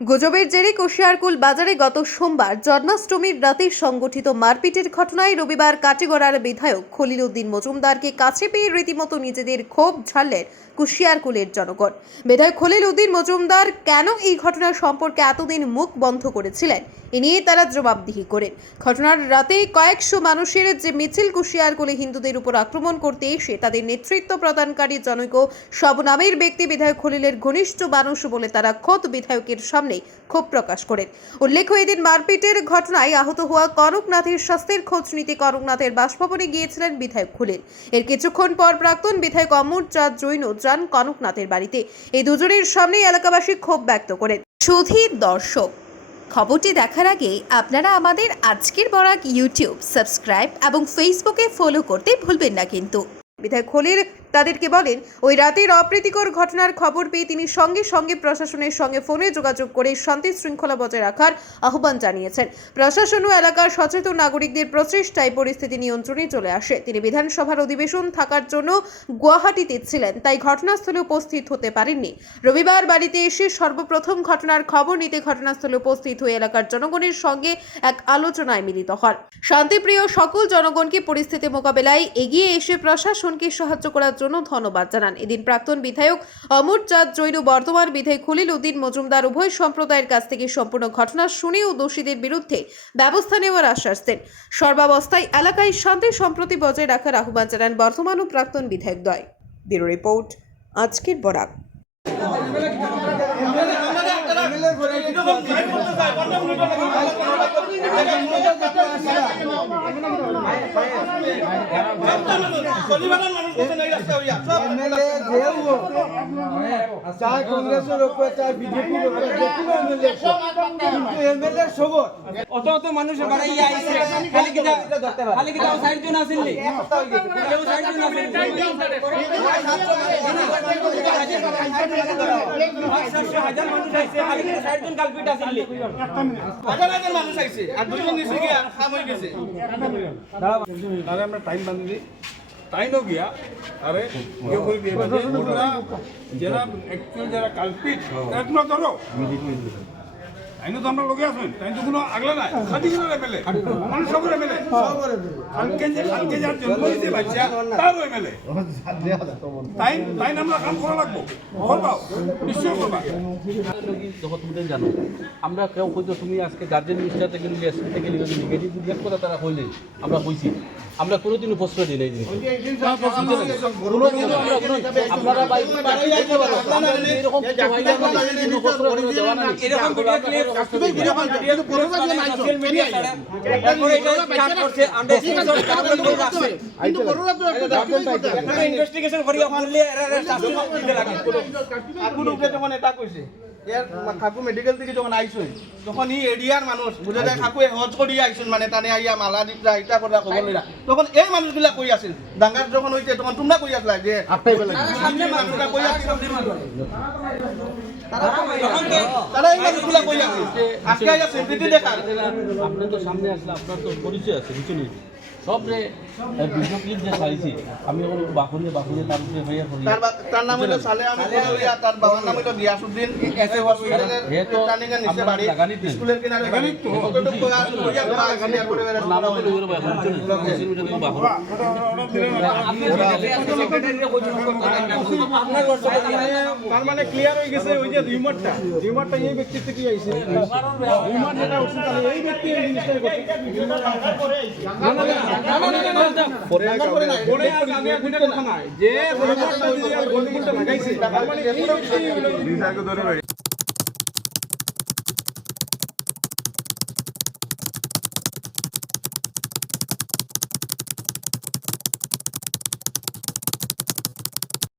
গুজবের জেরে কুশিয়ারকুল বাজারে গত সোমবার জন্মাষ্টমীর রাতে সংগঠিত মারপিটের ঘটনায় রবিবার কাটিগড়ার বিধায়ক খলিল উদ্দিন মজুমদারকে কাছে পেয়ে রীতিমতো নিজেদের ক্ষোভ ঝাড়লেন কুশিয়ারকুলের জনগণ। বিধায়ক খলিল উদ্দিন মজুমদার কেন এই ঘটনা সম্পর্কে এতদিন মুখ বন্ধ করেছিলেন এ নিয়ে তারা জবাবদিহি করেন। ঘটনার রাতে কয়েকশো মানুষের যে মিছিল কুশিয়ারকুলে হিন্দুদের উপর আক্রমণ করতে এসে তাদের নেতৃত্ব প্রদানকারী জনৈক সবনামের ব্যক্তি বিধায়ক খলিলের ঘনিষ্ঠ মানুষ বলে তারা খোদ বিধায়কের সামনে ক্ষোভ প্রকাশ করেন। উল্লেখ্য, এদিন মারপিটের ঘটনায় আহত হওয়া কনকনাথের স্বাস্থ্যের খোঁজ নিতে কনকনাথের বাসভবনে গিয়েছিলেন বিধায়ক খলিল। এর কিছুক্ষণ পর প্রাক্তন বিধায়ক অমর চাঁদ জৈন যান কনকনাথের বাড়িতে। এই দুজনের সামনে এলাকাবাসী ক্ষোভ ব্যক্ত করেন। সুধীর দর্শক, খবরটি দেখার আগে আপনারা আমাদের আজকের বরাক ইউটিউব সাবস্ক্রাইব এবং ফেসবুকে ফলো করতে ভুলবেন না কিন্তু। বিধায়ক খলিল তাদেরকে বলেন, ওই রাতের অপ্রীতিকর ঘটনার খবর পেয়ে তিনি সঙ্গে সঙ্গে প্রশাসনের সঙ্গে ফোনে যোগাযোগ করে শান্তি শৃঙ্খলা বজায় রাখার আহ্বান জানিয়েছেন। প্রশাসন ও এলাকার সচেতন নাগরিকদের প্রচেষ্টায় পরিস্থিতি নিয়ন্ত্রণে চলে আসে। তিনি বিধানসভার অধিবেশন থাকার জন্য গুয়াহাটিতে ছিলেন, তাই ঘটনাস্থলে উপস্থিত হতে পারেননি। রবিবার বাড়িতে এসে সর্বপ্রথম ঘটনার খবর নিতে ঘটনাস্থলে উপস্থিত হয়ে এলাকার জনগণের সঙ্গে এক আলোচনায় মিলিত হন। শান্তিপ্রিয় সকল জনগণকে পরিস্থিতি মোকাবেলায় এগিয়ে এসে প্রশাসনকে সাহায্য করার জন্য ধন্যবাদ জানান। এদিন প্রাক্তন বিধায়ক অমর চাঁদ জৈন, বর্তমান বিধায়ক খলিল উদ্দিন মজুমদার উভয় সম্প্রদায়ের কাছ থেকে সম্পূর্ণ ঘটনা শুনে ও দোষীদের বিরুদ্ধে ব্যবস্থা নেওয়ার আশ্বাস দেন। সর্বাবস্থায় এলাকায় শান্তি সম্প্রতি বজায় রাখার আহ্বান জানান বর্তমান ও প্রাক্তন বিধায়কদ্বয়। ব্যুরো রিপোর্ট, আজকের বরাক। চায় কংগ্রেসের উপরে, চায় বিজেপির উপরে, এমএলএ সবর অত অত মানুষের বাড়ি আইছে, খালি কি তাও 60 জন আছেন নি? কেউ 60 জন আছেন নি? 700,000 মানুষ আইছে, খালি কি 60 জন কালপিট আছেন নি? হাজার মানুষ আইছে আর দুজন নিচে গিয়া খাম হয়ে গেছে। তাহলে আমরা টাইম বাঁধি দিই, টাইমও গিয়া আরে কেউ করে দিয়ে যারা অ্যাকচুয়াল যারা কালপিট তারা তোমরা ধরো তাই তো আমরা লোকে আসবেন, তাই তো কোনো আগলা নাই, খাদি কোনো এমএলএ মানুষ সবর এমএলএ কালকে যার জন্ম হয়েছে বাচ্চা তারও এমএলএ, তাই তাই আমরা কাম করা লাগবো, করবাও নিশ্চয় করবা। যখন তুমি জানো আমরা কেউ হয়তো তুমি আজকে গার্জেন মিনিস্টার থেকে নিলে এসপি থেকে নিলে নেগেটিভ রিপোর্ট করে তারা হইলে আমরা হয়েছি, আমরা কোনোদিনও প্রশ্রয় দিই এই জিনিস আপনারা ইনভেস্টিগেশন করিয়া বললে যখন এটা কইছে খাকু মেডিকেল থেকে যখন আইসুন তখন ই এরিয়ার মানুষ বুঝে যায় খাকু হজ করি আইসুন মানে টানে আইয়া মালা দিতা ইটা করা খবরলিরা তখন এই মানুষগুলা কই আছিল দাঙ্গার যখন হইছে তখন তোমরা কই আসলা যে সামনে মানুষরা কই আছিল তারা এই মানুষগুলা কই আছিল আজকে আইয়া সিম্পথি দেখান আপনি তো সামনে আসলে আপনার তো পরিচয় আছে কিছু নেই সব রে ভিডিও ক্লিপ যে চাইছি আমি এখন বাকুড়িয়ে তার উপরে হইয়া করি তার নাম হলো সালে আহমেদ হইয়া তার বাবার নাম হলো গিয়াসউদ্দিন এসএ হসপিটালের ট্রেনিং এর নিচে বাড়ি স্কুলের কিনারে বাড়ি কতটুকু কইয়া করা সিনিয়র করে বের নাম তো লইরো ভাই এখন কিছু বাকুড়ি তার মানে ক্লিয়ার হয়ে গেছে ওই যে রিউমারটা এই ব্যক্তি থেকে আইছে রিউমার যেটা উঠছে তাহলে এই ব্যক্তি এই জিনিসটা করছে পরে আর আগে কথা নাই যে রিউমারটা দিয়ে গোলমুলটা লাগাইছে তার মানে এই ব্যক্তি